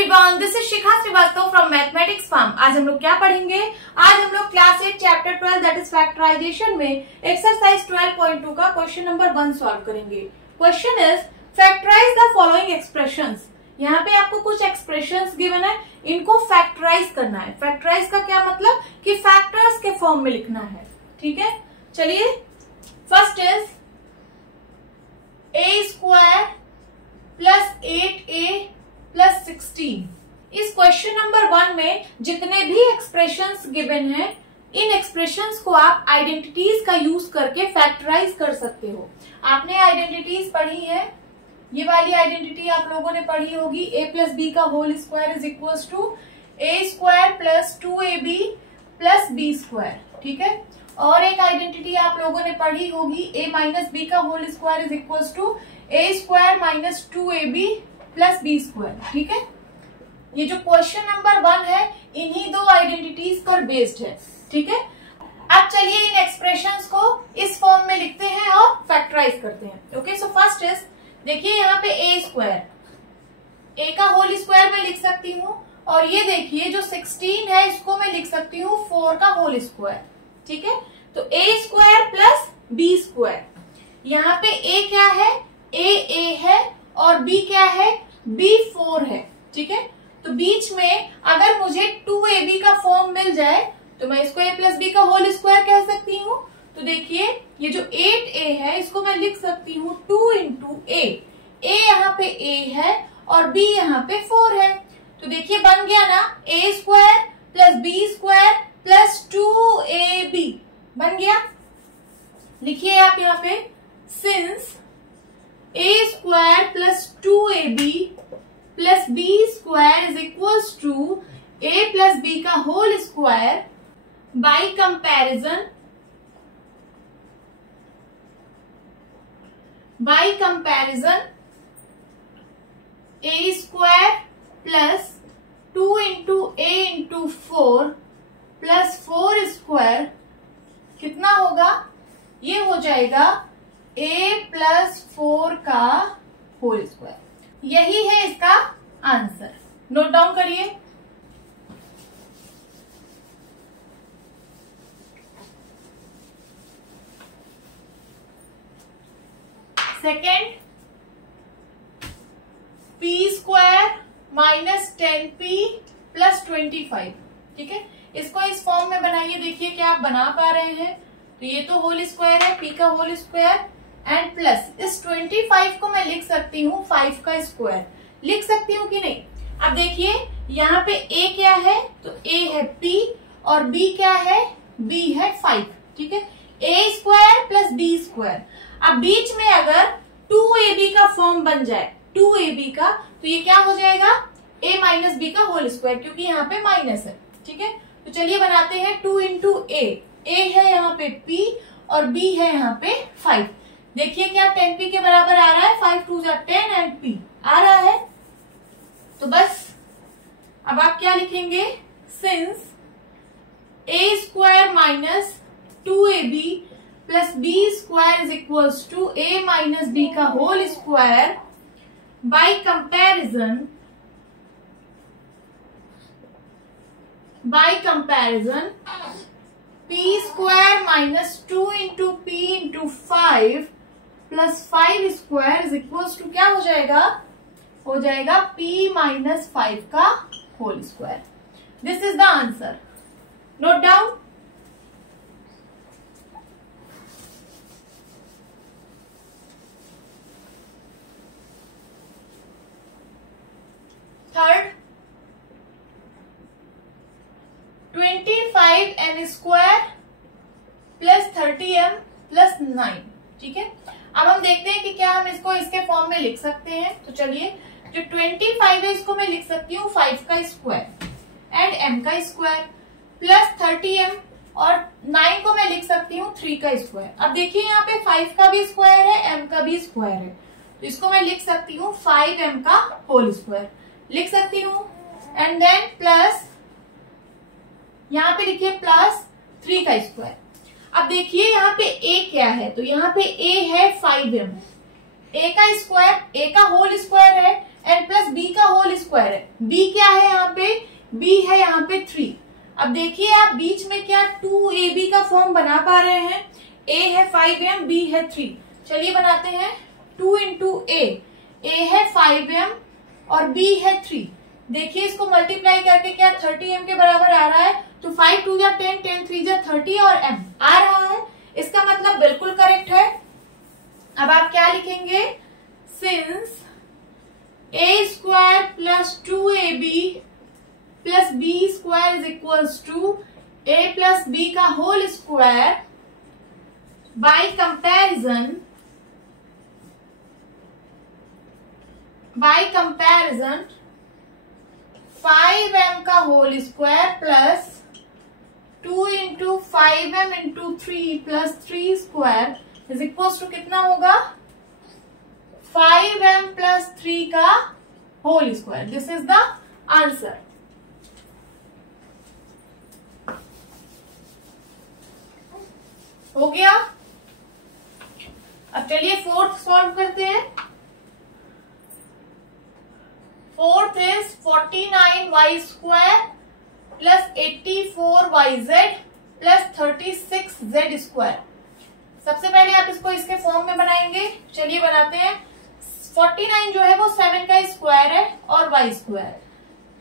Everyone, this is Shikha Srivastava from mathematics form. आज हम लोग क्या पढ़ेंगे? आज हम लोग class 8 chapter 12 that is factorisation में एक्सरसाइज 12.2 का क्वेश्चन नंबर 1 सॉल्व करेंगे। Question is factorise the following expressions. यहाँ पे आपको कुछ एक्सप्रेशंस गिवन है, इनको फैक्टराइज करना है। फैक्टराइज का क्या मतलब कि फैक्टर्स के फॉर्म में लिखना है। ठीक है, चलिए first is a square plus 8a plus 16। इस क्वेश्चन नंबर 1 में जितने भी एक्सप्रेशंस गिवन हैं, इन एक्सप्रेशंस को आप आइडेंटिटीज का यूज करके फैक्टराइज कर सकते हो। आपने आइडेंटिटीज पढ़ी है, ये वाली आइडेंटिटी आप लोगों ने पढ़ी होगी, a प्लस बी का whole square is equal to a square plus 2ab plus B square. ठीक है, और एक आइडेंटिटी आप लोगों ने पढ़ी होगी, a माइनस बी का whole square is equal to a square minus 2ab plus B square. ठीक है, ये जो क्वेश्चन नंबर 1 है इन्हीं दो आइडेंटिटीज पर बेस्ड है। ठीक है, अब चलिए इन एक्सप्रेशंस को इस फॉर्म में लिखते हैं और फैक्टराइज करते हैं। ओके, सो फर्स्ट इज, देखिए यहाँ पे a स्क्वायर, a का होल स्क्वायर मैं लिख सकती हूँ, और ये देखिए जो 16 है इसको मैं लिख सकती हूँ 4 का होल स्क्वायर। ठीक है, तो a square plus B square. यहाँ पे a क्या है? a है, और b क्या है? b 4 है। ठीक है, तो बीच में अगर मुझे 2ab का फॉर्म मिल जाए तो मैं इसको a प्लस बी का होल स्क्वायर कह सकती हूँ। तो देखिए ये जो 8a है इसको मैं लिख सकती हूँ 2 इंटू a। a यहाँ पे a है और b यहाँ पे 4 है। तो देखिए बन गया ना, a square plus B square plus 2ab बन गया। लिखिए आप यहाँ पे, since a square plus 2ab plus B square is equals to a plus B का whole square by comparison a square plus 2 into a into 4 plus 4 square कितना होगा? ये हो जाएगा a प्लस 4 का होल स्क्वायर। यही है इसका आंसर। नोट डाउन करिए। Second, p square minus 10p plus 25। ठीक है, इसको इस फॉर्म में बनाइए। देखिए क्या आप बना पा रहे हैं? तो ये तो होल स्क्वायर है, p का होल स्क्वायर एंड प्लस इस 25 को मैं लिख सकती हूँ 5 का स्क्वायर। लिख सकती हूँ कि नहीं? अब देखिए यहाँ पे a क्या है? तो a है p और b क्या है? b है 5। ठीक है, a square plus b square. अब बीच में अगर 2ab का फॉर्म बन जाए, 2ab का, तो ये क्या हो जाएगा? a माइनस बी का होल स्क्वायर, क्योंकि यहाँ पे माइनस है। ठीक है, तो चलिए बनाते हैं 2 इंटू a है यहाँ पे p और b है यहाँ पे 5। देखिए क्या 10p के बराबर आ रहा है? 5 2 10 एंड p आ रहा है। तो बस अब आप क्या लिखेंगे? Since a square minus 2ab plus B square is equals to a minus B का whole square by comparison p square minus 2 into p into 5 plus 5 square is equals to क्या हो जाएगा? हो जाएगा p माइनस 5 का whole square. This is the answer. Note down. Third, 25m square plus 30m plus 9। ठीक है, अब हम देखते हैं कि क्या हम इसको इसके फॉर्म में लिख सकते हैं। तो चलिए, जो 25 है इसको मैं लिख सकती हूँ 5 का स्क्वायर एंड m का स्क्वायर प्लस 30m, और 9 को मैं लिख सकती हूँ 3 का स्क्वायर। अब देखिए यहाँ पे 5 का भी स्क्वायर है, m का भी स्क्वायर है, तो इसको मैं लिख सकती हूँ 5m का होल स्क्वायर लिख सकती हूँ, एंड देन प्लस यहाँ पे लिखिए प्लस 3 का स्क्वायर। अब देखिए यहाँ पे a क्या है? तो यहाँ पे a है 5m, a का स्क्वायर, a का होल स्क्वायर है, एंड प्लस बी का होल स्क्वायर है। बी क्या है यहाँ पे, बी है यहाँ पे 3। अब देखिए आप बीच में क्या 2ab का फॉर्म बना पा रहे हैं। a है 5m, b है 3। चलिए बनाते हैं 2 इंटू a है 5m और b है 3। देखिए इसको मल्टीप्लाई करके क्या 30m के बराबर आ रहा है, तो 5 2 जा 10, 10 3 जा 30 और m आ रहा है। इसका मतलब बिल्कुल करेक्ट है। अब आप क्या लिखेंगे, since a square plus 2ab plus b square is equals to a plus b का whole square by comparison 5m का whole square plus 2 into 5m into 3 plus 3 square is equal to कितना होगा, 5m प्लस 3 का whole square. This is the answer. हो गया। अब चलिए फोर्थ सॉल्व करते हैं। Fourth is 49y square plus 84yz plus 36z square. सबसे पहले आप इसको इसके फॉर्म में बनाएंगे। चलिए बनाते हैं। 49 जो है वो 7 का स्क्वायर है और y square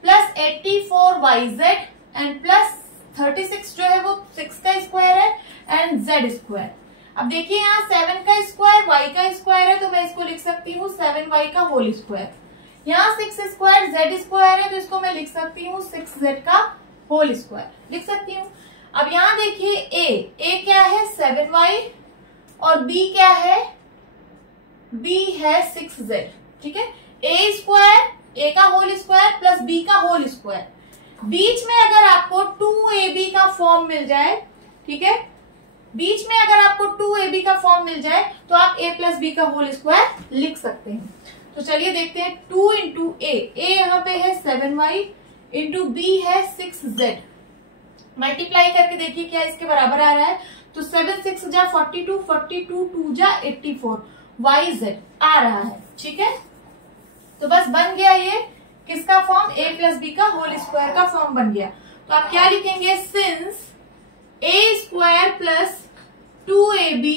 plus 84yz and plus 36 जो है वो 6 का स्क्वायर है एंड z स्क्वायर। अब देखिए यहाँ 7 का स्क्वायर y का स्क्वायर है, तो मैं इसको लिख सकती हूँ 7y का होल स्क्वायर। यहाँ 6 स्क्वायर z स्क्वायर है, तो इसको मैं लिख सकती हूँ 6z का होल स्क्वायर लिख सकती हूँ। अब यहाँ देखिए a क्या है 7y और b क्या है, b है 6z। ठीक है, a स्क्वायर a का होल स्क्वायर प्लस b का होल स्क्वायर। बीच में अगर आपको 2ab का फॉर्म मिल जाए, ठीक है, बीच में अगर आपको 2ab का फॉर्म मिल जाए तो आप a प्लस बी का होल स्क्वायर लिख सकते हैं। तो चलिए देखते हैं 2 इंटू a यहाँ पे है 7y इंटू b है 6z। मल्टीप्लाई करके देखिए क्या इसके बराबर आ रहा है, तो 7 6 जा 42, 42 2 जा 84 yz आ रहा है। ठीक है, तो बस बन गया ये किसका फॉर्म, a प्लस बी का होल स्क्वायर का फॉर्म बन गया। तो आप क्या लिखेंगे, since a square plus 2ab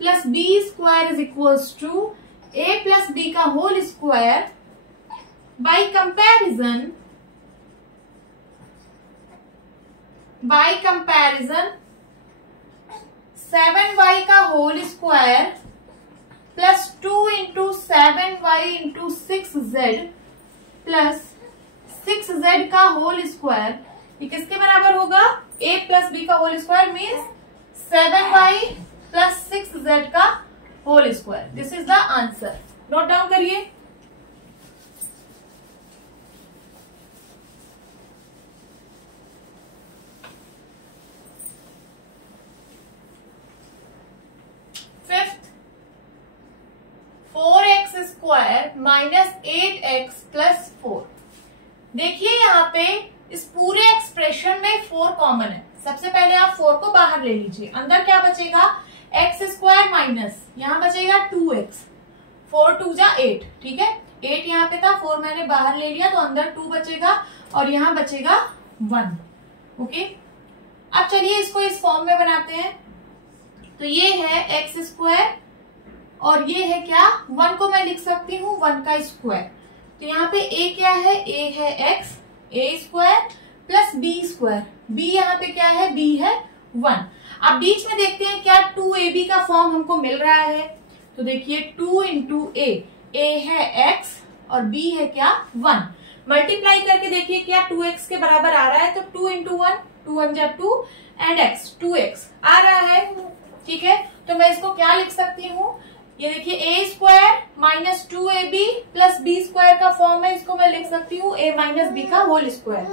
plus b square is equals to a plus b का whole square by comparison 7y का whole square plus 2 into 7y into 6z plus 6z का होल स्क्वायर। ये किसके बराबर होगा, a प्लस बी का whole square means 7y plus 6z का whole square. This is the answer. Note down करिए। Fifth 4x square minus 8x plus 4। देखिए यहाँ पे इस पूरे एक्सप्रेशन में 4 कॉमन है। सबसे पहले आप 4 को बाहर ले लीजिए, अंदर क्या बचेगा, एक्स स्क्वायर माइनस यहाँ बचेगा 2x, 4 2 जा 8। ठीक है, 8 यहाँ पे था, 4 मैंने बाहर ले लिया, तो अंदर 2 बचेगा और यहाँ बचेगा 1। ओके, अब चलिए इसको इस फॉर्म में बनाते हैं। तो ये है एक्स स्क्वायर और ये है क्या, 1 को मैं लिख सकती हूँ 1 का स्क्वायर। तो यहाँ पे a क्या है, a है x, a square plus b square, b यहाँ पे क्या है, b है 1। अब बीच में देखते हैं क्या 2ab का फॉर्म हमको मिल रहा है। तो देखिए 2 इंटू a है x और b है क्या 1। मल्टीप्लाई करके देखिए क्या 2x के बराबर आ रहा है, तो 2 इंटू 1 2 1 जा 2 एंड x 2x आ रहा है। ठीक है, तो मैं इसको क्या लिख सकती हूँ, ये देखिए a square minus 2ab plus b square का फॉर्म है, इसको मैं लिख सकती हूँ a माइनस b का होल स्क्वायर।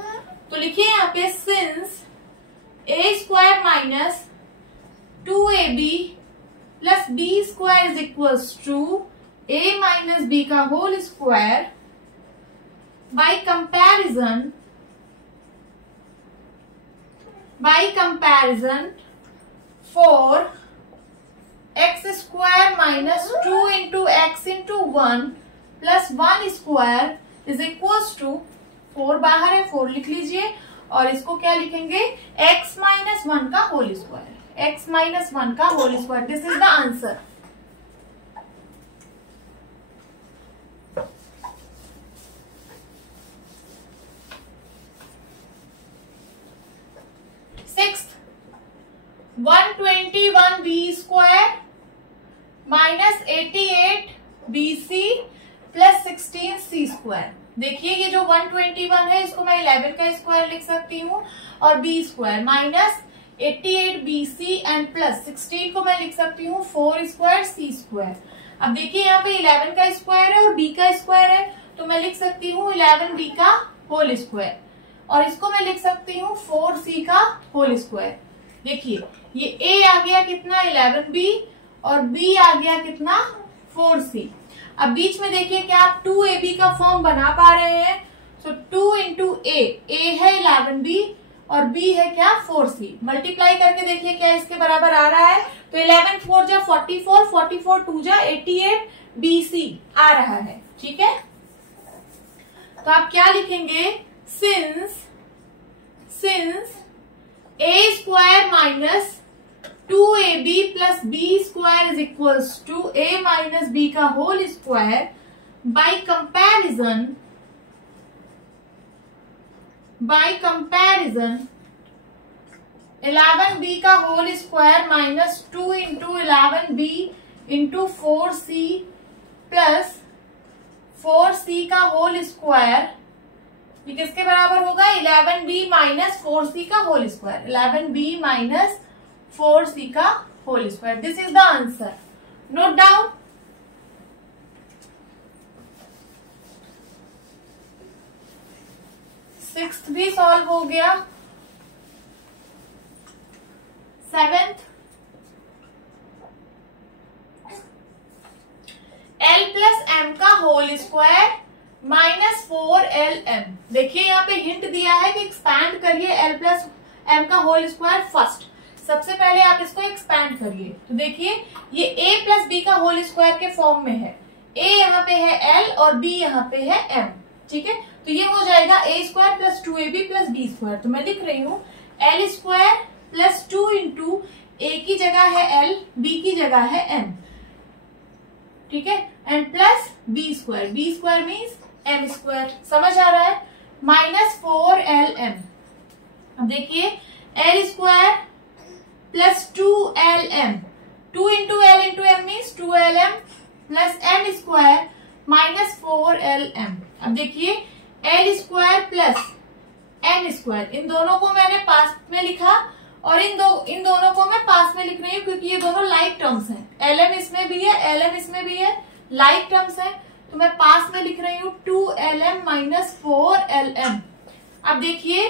तो लिखिए यहाँ पे since a square minus 2ab plus b square is equals to a minus b का whole square by comparison 4 x square minus 2 into X into 1 plus 1 square is equals to 4 बाहर है 4 लिख लीजिए और इसको क्या लिखेंगे x माइनस 1 का होल स्क्वायर, x माइनस 1 का whole square. This is the answer. Sixth 121b square minus 88bc plus 16c square. देखिए ये जो 121 है इसको मैं 11 का स्क्वायर लिख सकती हूँ और b square minus 88bc and plus 16 को मैं लिख सकती हूँ 4 स्क्वायर c स्क्वायर। अब देखिए यहाँ पे 11 का स्क्वायर है और b का स्क्वायर है तो मैं लिख सकती हूँ 11b का होल स्क्वायर और इसको मैं लिख सकती हूँ 4c का होल स्क्वायर। देखिए ये a आ गया कितना 11b और b आ गया कितना 4c। अब बीच में देखिए क्या आप 2ab का फॉर्म बना पा रहे हैं। सो 2 इंटू a है 11b और b है क्या 4c। मल्टीप्लाई करके देखिए क्या इसके बराबर आ रहा है। तो 11 4 जा 44, 44 2 जा 88bc आ रहा है। ठीक है तो आप क्या लिखेंगे since a square minus 2ab plus b square is equals to a minus b का whole square by comparison 11b का whole square minus 2 into 11b into 4c plus 4c का होल स्क्वायर ये किसके बराबर होगा 11b माइनस 4c का whole square, 11b minus 4c का whole square. This is the answer. Note down. Sixth भी solve हो गया। सेवेंथ l प्लस m का होल स्क्वायर माइनस 4lm। देखिए यहाँ पे हिंट दिया है कि एक्सपैंड करिए l प्लस m का होल स्क्वायर फर्स्ट। सबसे पहले आप इसको एक्सपैंड करिए तो देखिए ये a प्लस b का होल स्क्वायर के फॉर्म में है। a यहाँ पे है l और b यहाँ पे है m। ठीक है तो ये हो जाएगा a square plus 2ab plus b square. तो मैं लिख रही हूँ l square plus 2 into a की जगह है l, b की जगह है m। ठीक है and plus b square means m square. समझ आ रहा है माइनस 4lm। अब देखिए l square plus 2lm, 2 into l into m means 2lm plus m square minus 4lm। अब देखिए l square plus m square इन दोनों को मैंने पास में लिखा और इन दोनों को मैं पास में लिख रही हूँ क्योंकि ये दोनों लाइक टर्म्स हैं। lm इसमें भी है lm इसमें भी है, लाइक टर्म्स है तो मैं पास में लिख रही हूँ 2lm माइनस 4lm। अब देखिए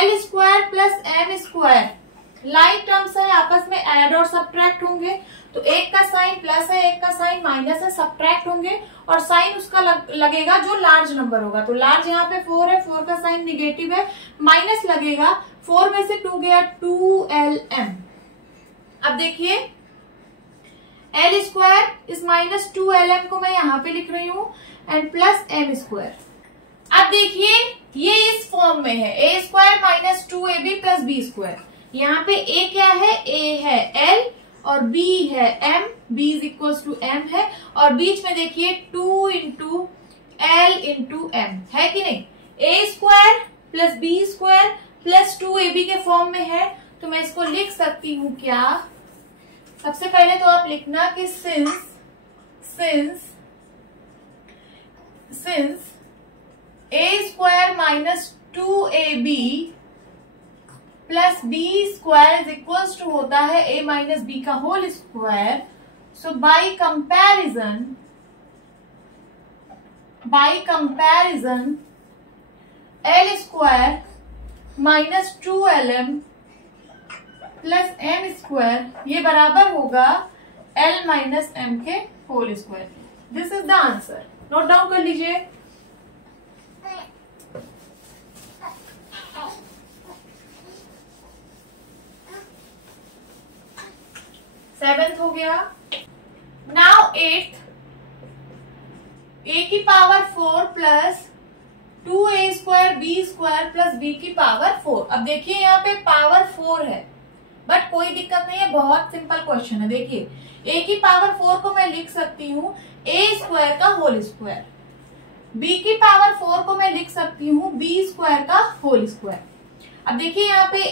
l square plus m square like terms है आपस में ऐड और सब्ट्रैक्ट होंगे तो एक का साइन प्लस है एक का साइन माइनस है, सब्ट्रैक्ट होंगे और साइन उसका लगेगा जो लार्ज नंबर होगा। तो लार्ज यहाँ पे 4 है, 4 का साइन निगेटिव है, माइनस लगेगा 4 में से 2 गया 2lm। अब देखिए l स्क्वायर इस माइनस 2lm को मैं यहाँ पे लिख रही हूँ एंड प्लस m स्क्वायर। अब देखिए ये इस फॉर्म में है a square minus 2ab plus b square. यहाँ पे a क्या है a है l और b है m, b is equal to m है और बीच में देखिए 2 इंटू l इंटू m है कि नहीं। a square plus b square plus 2ab के फॉर्म में है तो मैं इसको लिख सकती हूँ क्या। सबसे पहले तो आप लिखना कि since a square minus 2ab plus b square is equals to होता है a माइनस b का whole square. So by comparison l square minus 2lm plus m square ये बराबर होगा l माइनस m के whole square. This is the answer. Note down कर लीजिए। Seventh हो गया। नाउ a की power 4 plus 2a square b square plus b की पावर 4। अब देखिए यहाँ पे पावर 4 है, बट कोई दिक्कत नहीं है, बहुत सिंपल क्वेश्चन है। देखिए a की पावर 4 को मैं लिख सकती हूँ a स्क्वायर का होल स्क्वायर, b की पावर 4 को मैं लिख सकती हूँ b स्क्वायर का होल स्क्वायर। अब देखिए यहाँ पे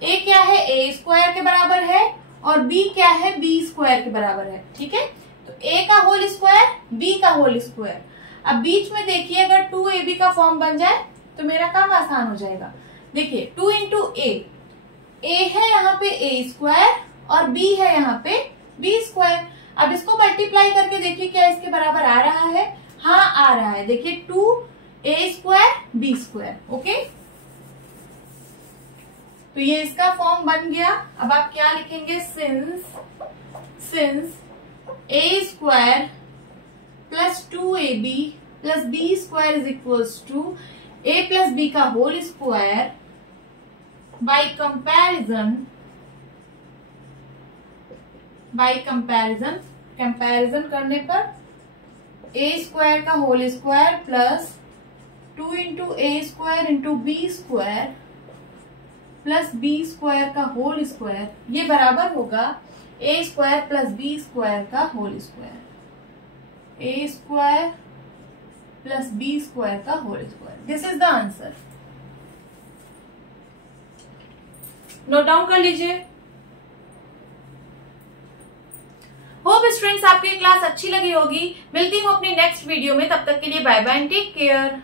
a क्या है, a स्क्वायर के बराबर है और b क्या है, b स्क्वायर के बराबर है। ठीक है, तो a का होल स्क्वायर b का होल स्क्वायर। अब बीच में देखिए अगर 2ab का फॉर्म बन जाए तो मेरा काम आसान हो जाएगा। देखिए 2 इंटू a है यहाँ पे a स्क्वायर और b है यहाँ पे b स्क्वायर। अब इसको मल्टीप्लाई करके देखिए क्या इसके बराबर आ रहा है, हाँ आ रहा है। देखिए 2a square b square. Okay, तो ये इसका फॉर्म बन गया। अब आप क्या लिखेंगे, since a square plus 2ab plus b square is equals to a plus b का होल स्क्वायर बाय कंपैरिजन करने पर a स्क्वायर का whole square plus 2 into a square into b square plus b square का whole square, ये बराबर होगा a square plus b square का whole square, a square plus b square का whole square. This is the answer. Note down कर लीजिए। Hope students आपकी class अच्छी लगी होगी। मिलती हूँ अपनी नेक्स्ट वीडियो में, तब तक के लिए bye bye and take care.